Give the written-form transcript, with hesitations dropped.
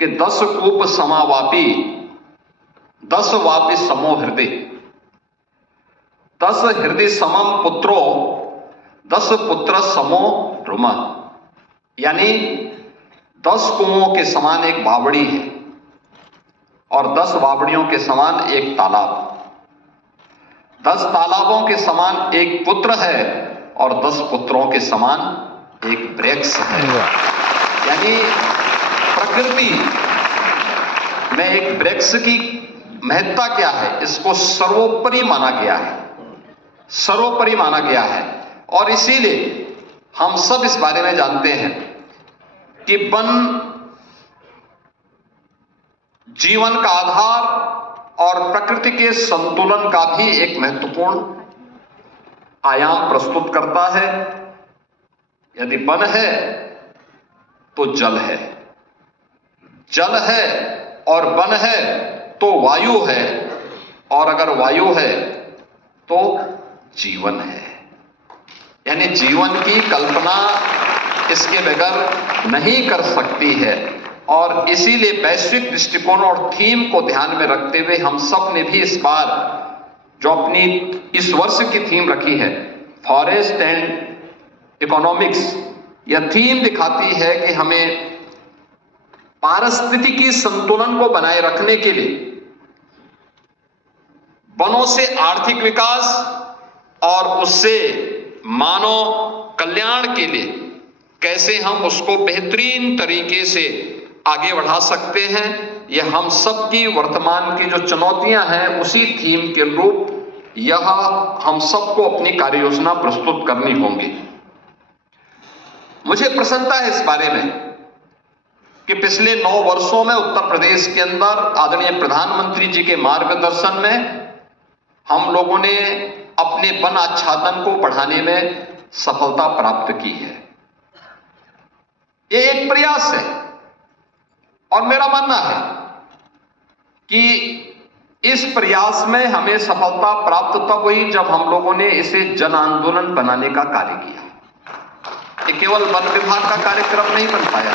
कि 10 कूप समावापी 10 वापी समो हृदय, 10 हृदय समम पुत्रो 10 पुत्र समो रुमा, यानी 10 कुओं के समान एक बावड़ी है और 10 बावड़ियों के समान एक तालाब, 10 तालाबों के समान एक पुत्र है और 10 पुत्रों के समान एक वृक्ष है। यानी प्रकृति में एक वृक्ष की महत्ता क्या है, इसको सर्वोपरि माना गया है, सर्वोपरि माना गया है। और इसीलिए हम सब इस बारे में जानते हैं कि वन जीवन का आधार और प्रकृति के संतुलन का भी एक महत्वपूर्ण आयाम प्रस्तुत करता है। यदि वन है तो जल है, जल है और वन है तो वायु है, और अगर वायु है तो जीवन है। यानी जीवन की कल्पना इसके बगैर नहीं कर सकती है। और इसीलिए वैश्विक दृष्टिकोण और थीम को ध्यान में रखते हुए हम सब ने भी इस बार जो अपनी इस वर्ष की थीम रखी है, फॉरेस्ट एंड इकोनॉमिक्स, यह थीम दिखाती है कि हमें पारिस्थितिकी संतुलन को बनाए रखने के लिए वनों से आर्थिक विकास और उससे मानव कल्याण के लिए कैसे हम उसको बेहतरीन तरीके से आगे बढ़ा सकते हैं, यह हम सब की वर्तमान की जो चुनौतियां हैं उसी थीम के अनुरूप यह हम सबको अपनी कार्य योजना प्रस्तुत करनी होंगी। मुझे प्रसन्नता है इस बारे में कि पिछले 9 वर्षों में उत्तर प्रदेश के अंदर आदरणीय प्रधानमंत्री जी के मार्गदर्शन में हम लोगों ने अपने वन आच्छादन को बढ़ाने में सफलता प्राप्त की है। ये एक प्रयास है और मेरा मानना है कि इस प्रयास में हमें सफलता प्राप्त तब हुई जब हम लोगों ने इसे जन आंदोलन बनाने का कार्य किया। ये केवल वन विभाग का कार्यक्रम नहीं बन पाया,